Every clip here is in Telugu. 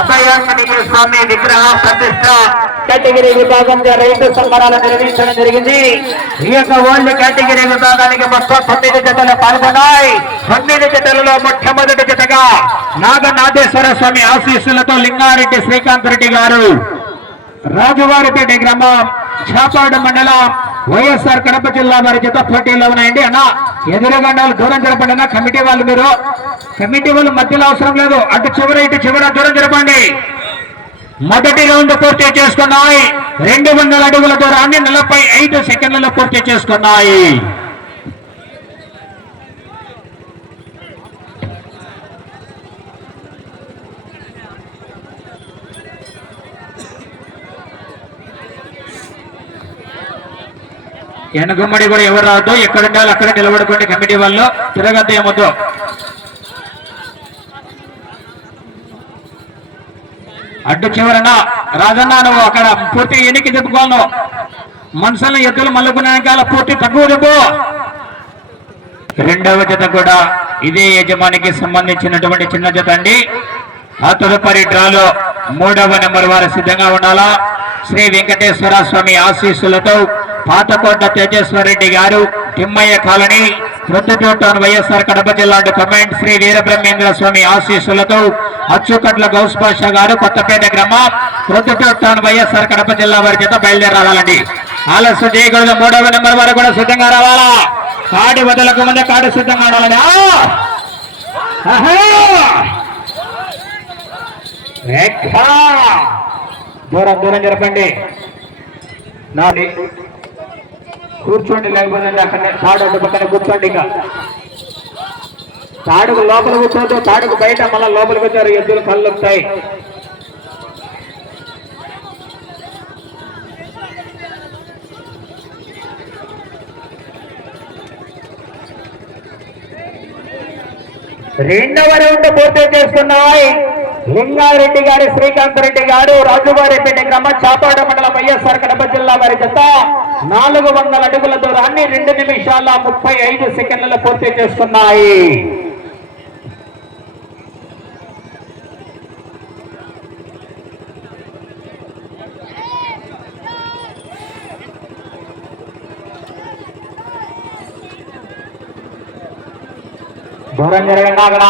అభయాంజనేయ స్వామి విగ్రహ ప్రతిష్ట కేటగిరీ విభాగంగా రైతు సంబరాలు నిర్వహించడం జరిగింది. ఈ యొక్క ఓల్డ్ కేటగిరీ విభాగానికి మొత్తం 9 జతలు పాల్గొన్నాయి. 9 జతలలో మొట్టమొదటి జతగా నాగనాథేశ్వర స్వామి ఆశీస్సులతో లింగారెడ్డి శ్రీకాంత్ రెడ్డి గారు, రాజువారిపేట గ్రామం, చాపాడు మండలం, వైఎస్ఆర్ కడప జిల్లా వారి జత పోటీలో ఉన్నాయండి. అన్న ఎదురుగండాలు దూరం జరపండి అన్న. కమిటీ వాళ్ళు మీరు, కమిటీ వాళ్ళు మధ్యలో అవసరం లేదు, అటు చివర ఇటు చివర దూరం జరపండి. మొదటి రౌండ్ పూర్తి చేసుకున్నాయి. 200 అడుగుల దూరాన్ని 45 సెకండ్లలో పూర్తి చేసుకున్నాయి. వెనుకమ్మడి కూడా ఎవరు రావద్దు, ఎక్కడ ఉండాలి అక్కడ నిలబడుకోండి. కమిటీ వాళ్ళు తిరగద్దు, ఏమొద్దు. అడ్డు చివరన రాజన్న నువ్వు అక్కడ పూర్తి ఎన్నిక చెప్పుకోను. మనుషులను ఎద్దులు మల్లుకునే పూర్తి తక్కువ చెప్పు. రెండవ జత కూడా ఇదే యజమానికి సంబంధించినటువంటి చిన్న జత అండి. ఆ తదుపరి డ్రాలో 3వ నెంబర్ వారు సిద్ధంగా ఉండాలా. శ్రీ వెంకటేశ్వర స్వామి ఆశీస్సులతో పాతకోట తేజేశ్వర రెడ్డి గారు, తిమ్మయ్య కాలనీ, ప్రొద్దుటూరు, వైఎస్ఆర్ కడప జిల్లా కమెంట్ శ్రీ వీరబ్రహ్మేంద్ర స్వామి ఆశీస్సులతో అచ్చుకట్ల గౌస్ బాషా గారు, కొత్తపేట గ్రామం, ప్రొద్దుటూరు, వైఎస్ఆర్ కడప జిల్లా వారి చేత బయలుదేరి రావాలండి. ఆలస్యం చేయకూడదు. 3వ నెంబర్ వారు కూడా సిద్ధంగా రావాలా. కాడి వదలకు ముందే కాడి సిద్ధంగా ఉండాలని. దూరం దూరం జరపండి. నాది కూర్చోండి, లేకపోతే అక్కడ తాడు పక్కన కూర్చోండి. ఇంకా తాడుకు లోపల కూర్చోద్దు, తాడుకు బయట మళ్ళీ లోపలికి వచ్చారు, ఎద్దులు కళ్ళు వస్తాయి. రెండవ రౌండ్ పూర్తి చేసుకున్నాయి. లింగారెడ్డి గారి, శ్రీకాంత్ రెడ్డి గారు, రాజువారిపేట గ్రామం, చాపాడు మండలం, వైఎస్ఆర్ కడప జిల్లా వారి జత 400 అడుగుల దూరాన్ని 2 నిమిషాల 35 సెకండ్లలో పూర్తి చేసుకున్నాయి. దూరం జరగండి అక్కడ.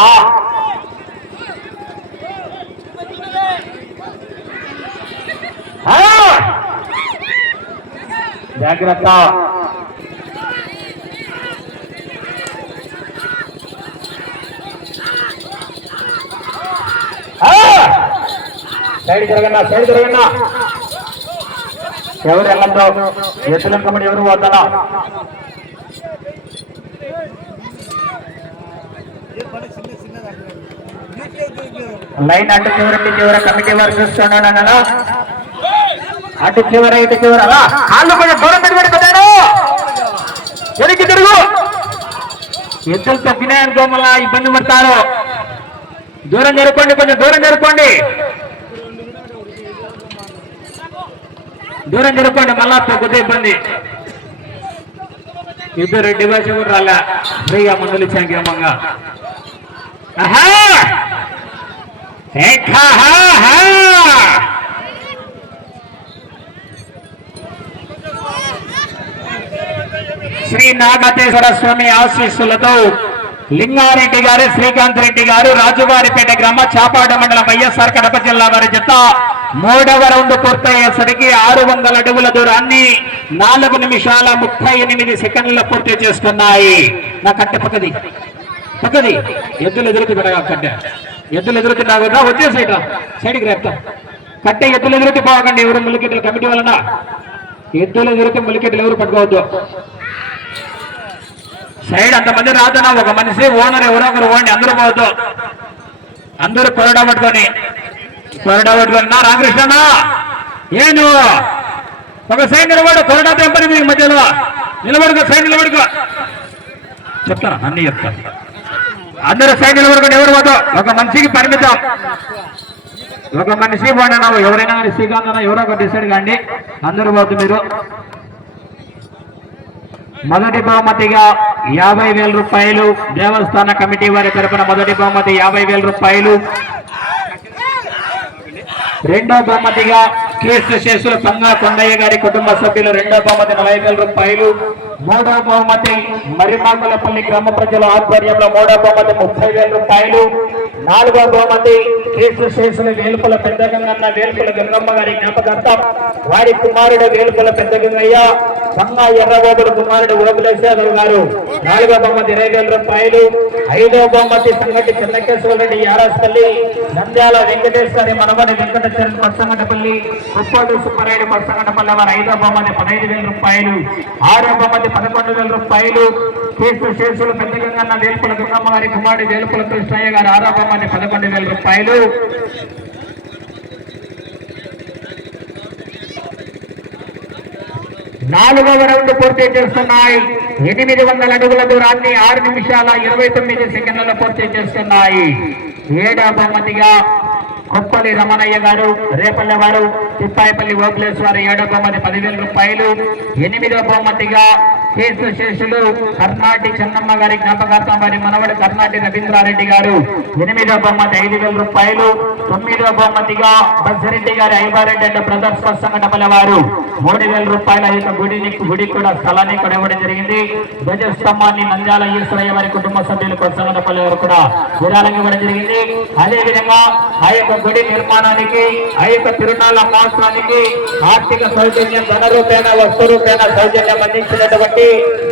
జాగ్రత్త. సైడ్ జరగన్నా, సైడ్ జరగన్నా. ఎవరు వెళ్ళందో, ఎత్తుల కమిటీ ఎవరు పోతారా? లైన్ అటు చివరి చివర కమిటీ వారు చూస్తున్నాను అన్నా. అటు చివర ఇటు చివర కాళ్ళు కొంచెం దూరం పెట్టుబడి వెనక్కి తిరుగు. ఎద్దులు తప్పినాయనుకో మళ్ళా ఇబ్బంది పడతారు. దూరం జరుపుకోండి, కొంచెం దూరం జరుపుకోండి, దూరం జరుపుకోండి, మళ్ళా తగ్గుతే ఇబ్బంది. ఇద్దరు రెడ్డి భాష కూడా రాలే, ఫ్రీగా మందులు ఇచ్చాం గ్రామంగా. శ్రీ నాగేశ్వర స్వామి ఆశీస్సులతో లింగారెడ్డి గారు, శ్రీకాంత్ రెడ్డి గారు, రాజువారిపేట గ్రామం, చాపాడు మండలం, వైఎస్ఆర్ కడప జిల్లా వారి జత 3వ రౌండ్ పూర్తయ్యేసరికి 600 అడుగుల దూరాన్ని 4 నిమిషాల 38 సెకండ్లలో పూర్తి చేసుకున్నాయి. నా కట్టె పక్కది పక్కది ఎద్దులు ఎదురుతూ పెడగా కట్టె ఎద్దులు ఎదురుతున్నా కూడా వచ్చేసి సైడ్కి రేపుతా. కట్టె ఎద్దులు ఎదురుతూ పోకండి. ఎవరు ములికెట్లు కమిటీ వలన ఎద్దులు ఎదురుతూ ములికెట్లు ఎవరు పట్టుకోవద్దు. సైడ్ అంతమంది రాదన్నా, ఒక మనిషి ఓనర్ ఎవరో ఒకరు ఓండి, అందరూ పోవద్దు. అందరూ కొరడా పట్టుకొని నా రామకృష్ణ ఏను ఒక సైడ్ నిలబడు. కొరడా తెంపని మీకు మధ్యలో నిలబడుకో, సైడ్ నిలబడుకో. చెప్తాను, అన్ని చెప్తాను. అందరూ సైకిల్ వరకు ఎవరు పోతావు, ఒక మనిషికి పరిమితం. ఒక మనిషి పోయినా ఎవరైనా కానీ శ్రీకాంత్ అన్న ఎవరో ఒక డిసైడ్ కాండి, అందరూ పోతు. మీరు మొదటి బహుమతిగా 50,000 రూపాయలు దేవస్థాన కమిటీ వారి తరపున మొదటి బహుమతి 50,000 రూపాయలు. రెండో బహుమతిగా కీర్తి శేషులు పంగా కొండయ్య గారి కుటుంబ సభ్యులు రెండో బహుమతి 40,000 రూపాయలు. మూడో బహుమతి మరిమాకులపల్లి గ్రామ ప్రజల ఆధ్వర్యంలో మూడో బహుమతి 30,000 రూపాయలు. నాలుగో బహుమతి కీర్తి శేషులు వేలుపుల పెద్ద గంగన్న వేలుపుల గంగమ్మ గారి జ్ఞాపకార్థం వారి కుమారుడు వేలుపుల పెద్ద గంగయ్య పంగా ఎర్రగోబుడు కుమారుడు ఓబులేశ్వర గారు నాలుగో బహుమతి 20,000 రూపాయలు. ఐదో బహుమతి సంగటి చెన్నకేశ్వర రెడ్డి యారాస్పల్లి నంద్యాల వెంకటేశ్వరి మనవని వెంకటేశ్వరి కొత్తగంటపల్లి కుప్పాడు సుబ్బారెడ్డి కొత్తగంటపల్లి వారి ఐదో బహుమతి 15,000 రూపాయలు. ఆరో బహుమతి 11,000 రూపాయలు. కీర్తి శేషులు పెద్ద గంగన్న వేలుపుల గంగమ్మ గారి కుమారుడు వేలుపుల కృష్ణయ్య గారు ఆరో బహుమతి 11,000 రూపాయలు. నాలుగవ రౌండ్ పూర్తి చేస్తున్నాయి. 800 అడుగుల దూరాన్ని 6 నిమిషాల 29 సెకండ్లలో పూర్తి చేస్తున్నాయి. ఏడవ బహుమతిగా కొప్పలి రమణయ్య గారు రేపల్లె వారు తిప్పాయిపల్లి ఓబ్లేశ్వర ఏడవ బహుమతి 10,000 రూపాయలు. ఎనిమిదవ బహుమతిగా కేసు శేషులు కర్ణాటి చెన్నమ్మ గారి జ్ఞాపకార్థం వారి మనవడు కర్ణాటి రవీంద్రారెడ్డి గారు ఎనిమిదవ బహుమతి 5,000 రూపాయలు. తొమ్మిదవ బహుమతిగా బస్సిరెడ్డి గారి ఐవారెడ్డి అండ్ బ్రదర్స్ సంఘటనల వారు 3,000 రూపాయల యొక్క గుడి కూడా స్థలాన్ని కూడా ఇవ్వడం జరిగింది. ధ్వజస్తంభాన్ని నంద్యాల ఈశ్వరయ్య వారి కుటుంబ సభ్యులు కొత్తగంటపల్లి వారు కూడా విరాళంగా ఇవ్వడం జరిగింది. అదేవిధంగా ఆ యొక్క గుడి నిర్మాణానికి ఆ యొక్క తిరునాళ్ళ మహోత్సవానికి ఆర్థిక సౌజన్యం ధన రూపేణ వస్తు రూపేణ సౌజన్యం అందించినటువంటి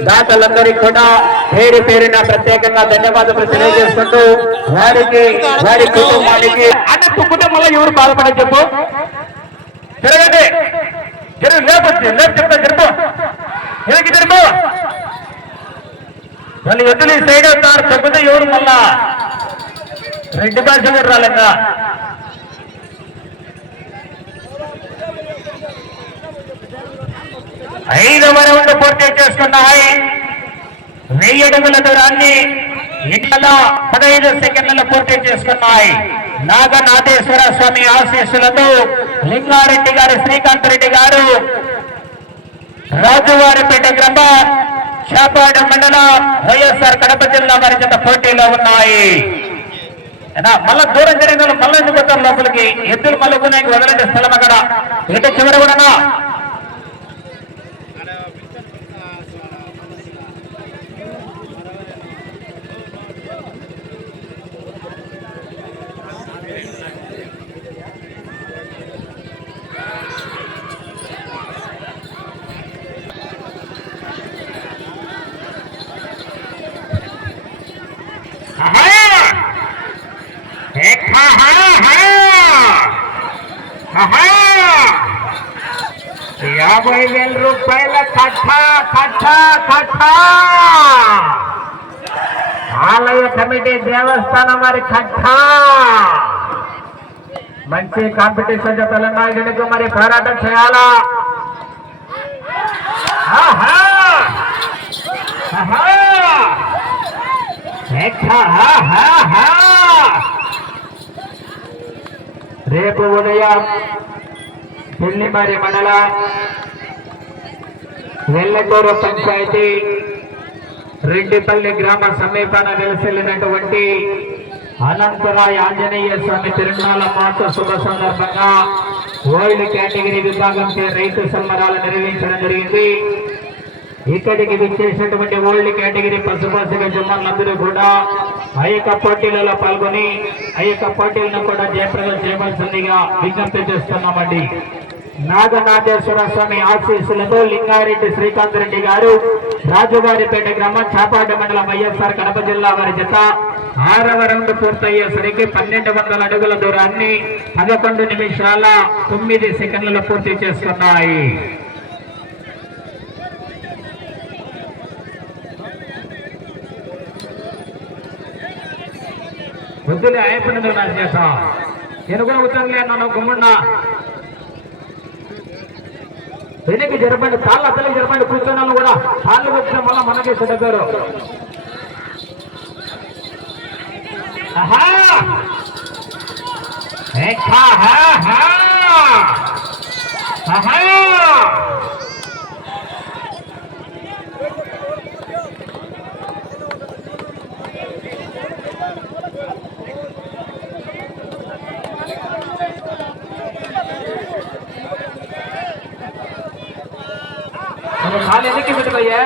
దాతలందరికీ కూడా పేరు పేరున ప్రత్యేకంగా ధన్యవాదాలు తెలియజేసుకుంటూ వారికి వారి కుటుంబానికి అన్నట్టు కుటుంబంలో ఎవరు బాధపడని చెప్పు జరగండి జరుపు వాళ్ళు ఎద్దులు సైడ్ అవుతారు చెప్తే ఎవరు మళ్ళా రెడ్డి భాష రాలేక 5వ రౌండ్ పూర్తి చేసుకున్నాయి. 1000 అడుగుల దూరాన్ని 15 సెకండ్లలో పూర్తి చేసుకున్నాయి. నాగనాథేశ్వర స్వామి ఆశీస్సులతో లింగారెడ్డి గారు శ్రీకాంత్ రెడ్డి గారు రాజువారిపేట గ్రామం చేపాడు మండలం వైఎస్ఆర్ కడప జిల్లా వారి చేత పోటీలో ఉన్నాయి. మళ్ళా దూరం జరిగిన మళ్ళీ ఎందుకు లోపలికి ఎద్దులు మళ్ళీ వదలండి స్థలం అక్కడ ఇటు చివరి కూడా రూపాయల కట్ట ఆలయ కమిటీ దేవస్థానం వారి కట్ట. మంచి కాంపిటీషన్ తెలంగాణకు మరి పోరాటం చేయాలా. రేపు ఉదయం పెళ్లిమరి మండలం వెల్లటూరు పంచాయతీ రెడ్డిపల్లి గ్రామ సమీపాన వెలసిల్లినటువంటి అనంతరాయ ఆంజనేయ స్వామి తిరునాళ్ళ మహోత్సవ శుభ సందర్భంగా ఓల్డ్ కేటగిరీ విభాగంకి రైతు సంబరాలు నిర్వహించడం జరిగింది. ఇక్కడికి విచ్చేసినటువంటి ఓల్డ్ కేటగిరీ పశుపక్షిక జమ్మలందరూ కూడా ఆ యొక్క పోటీలలో పాల్గొని ఆ యొక్క పోటీలను కూడా జయప్రదం చేయవలసిందిగా విజ్ఞప్తి చేస్తున్నామండి. నాగనాథేశ్వర స్వామి ఆశీస్సులతో లింగారెడ్డి శ్రీకాంత్ రెడ్డి గారు రాజువారిపేట గ్రామం చాపాడు మండలం వైఎస్ఆర్ కడప జిల్లా వారి జత 6వ రౌండ్ పూర్తయ్యేసరికి 1200 అడుగుల దూరాన్ని 11 నిమిషాల 9 సెకండ్లలో పూర్తి చేసుకున్నాయి. వద్దులే అయిపోయింది నా చేత నేను కూడా ఉత్తరలే అన్నాను గుమ్మన్నా వెనక్కి జరపండి తాళ్ళ అతలకి జరపండి కూర్చున్నాను కూడా తాళ్ళు వచ్చిన మళ్ళీ మనకి చెడ్డారు खाली एनकी बिट भैया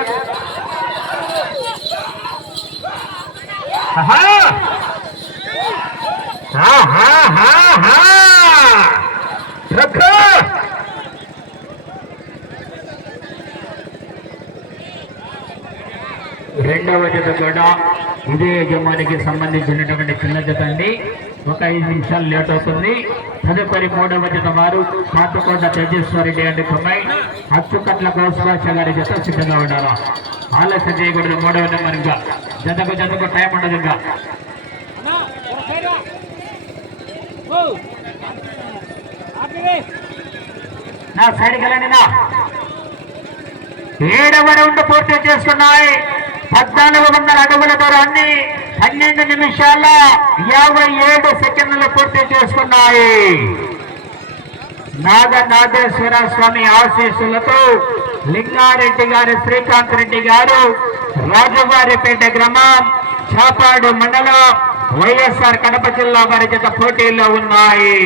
रखो రెండవ జత కూడా ఇదే యజమానికి సంబంధించినటువంటి చిన్న జత అండి. ఒక 5 నిమిషాలు లేట్ అవుతుంది. తదుపరి మూడవ జత వారు కాటుకోట తేజేశ్వరరెడ్డి అండ్ కుమాయి అచ్చుకట్ల గౌస్వాష గారి జత సిద్ధంగా ఉండాలా. ఆలస్యం చేయకూడదు. మూడవ నెంబర్ ఇంకా జతకు టైం ఉండదు. ఇంకా నా సైడ్కి వెళ్ళండి. నా 7వ రౌండ్ పూర్తి చేసుకున్నాయి. 1400 అడుగుల దూరాన్ని 12 నిమిషాల 57 సెకండ్లు పూర్తి చేసుకున్నాయి. నాగేశ్వర స్వామి ఆశీస్సులతో లింగారెడ్డి గారు, శ్రీకాంత్ రెడ్డి గారు, రాజువారిపేట గ్రామం, చాపాడు మండలం, వైఎస్ఆర్ కడప జిల్లా వారి జత పోటీల్లో ఉన్నాయి.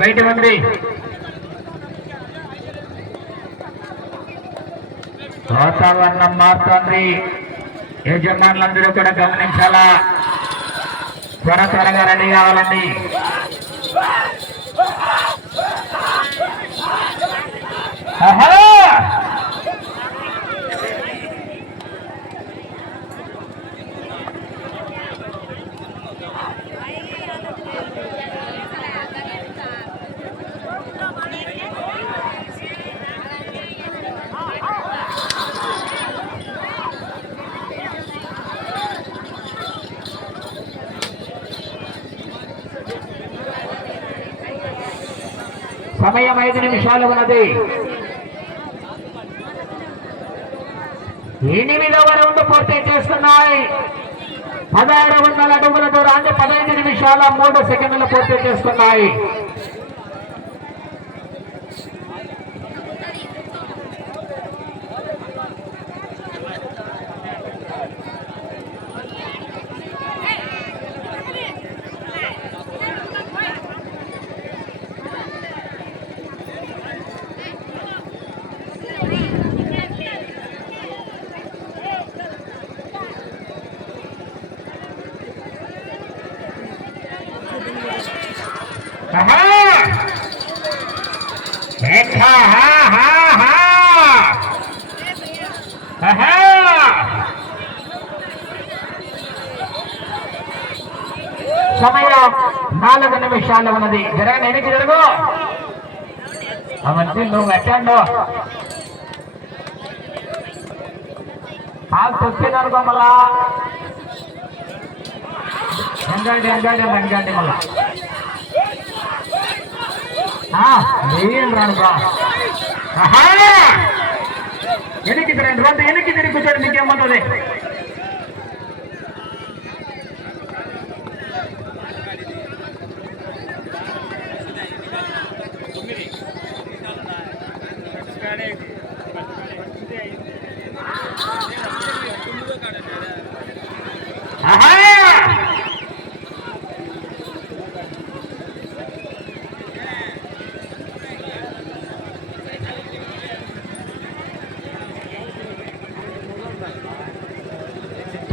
బయట ఉంది. వాతావరణం మారుతోంది. యజమానులందరూ కూడా గమనించాలా. త్వరగా రెడీ కావాలండి. సమయం 5 నిమిషాలు ఉన్నది. 8వ రౌండ్ పూర్తి చేసుకున్నాయి. 1600 అడుగుల దూరాన్ని 15 నిమిషాల 3 సెకండ్లు పూర్తి చేసుకున్నాయి. సమయం 4 నిమిషాలు ఉన్నది. జరగని ఎనికి జరుగు అవన్నీ నువ్వు పెట్టండు. కాలు తొక్కిదనుకో మళ్ళా ఎంగండి మళ్ళా ఏం రానుకో. ఎనికి తిరండి, 2 ఎనికి తిరిగి కూర్చోండి. మీకేమంటుంది?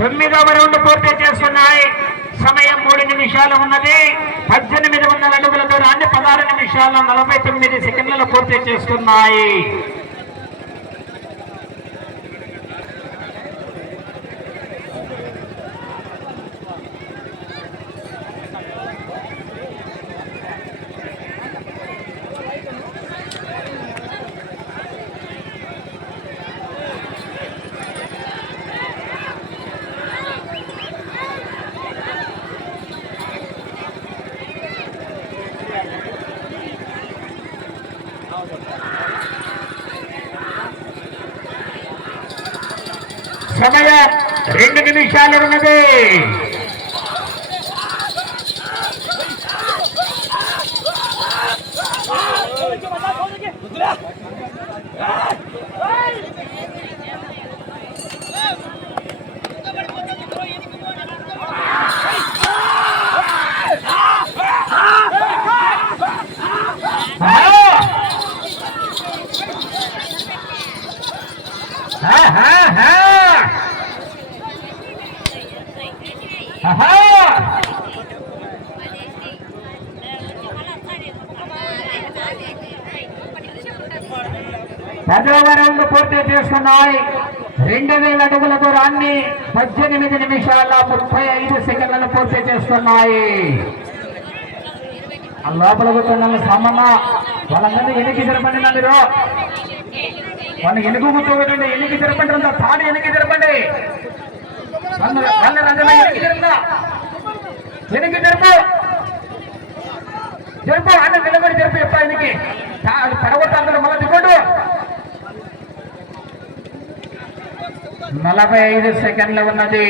తొమ్మిదవ రౌండ్ పూర్తి చేస్తున్నాయి. సమయం 3 నిమిషాలు ఉన్నది. 1800 అడుగుల దూరాన్ని 16 నిమిషాల 49 సెకండ్లలో పూర్తి చేస్తున్నాయి. సమయం 2 నిమిషాలు ఉన్నది. పదవ రౌండ్ పూర్తి చేస్తున్నాయి. 2000 అడుగుల దూరాన్ని 18 నిమిషాల 35 సెకండ్లను పూర్తి చేస్తున్నాయి. లోపల కూర్చున్న సామాన్య వాళ్ళందరినీ ఎన్నికి జరపండి. మీరు వాళ్ళని ఎనుగు కూర్చోబెట్టండి. ఎన్నికి జరపండి. అంత తాడు ఎన్నికి జరపండి. ఎన్నికి జరుపు జరుపు అన్న నిలబడి జరుపు. ఎప్పుడు ఎన్నికి పడగొట్టాలి. మళ్ళీ దిగొట్టు. 45 సెకండ్లు ఉన్నది.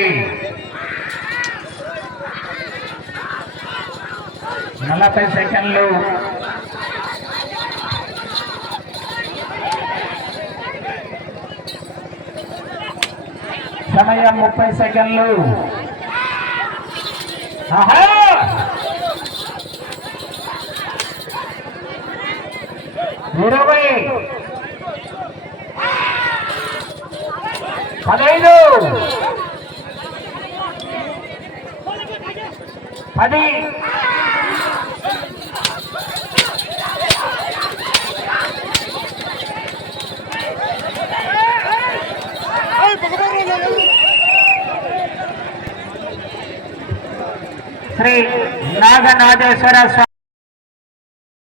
40 సెకండ్లు. సమయం 30 సెకండ్లు. 20 15 10 శ్రీ నాగనాథేశ్వర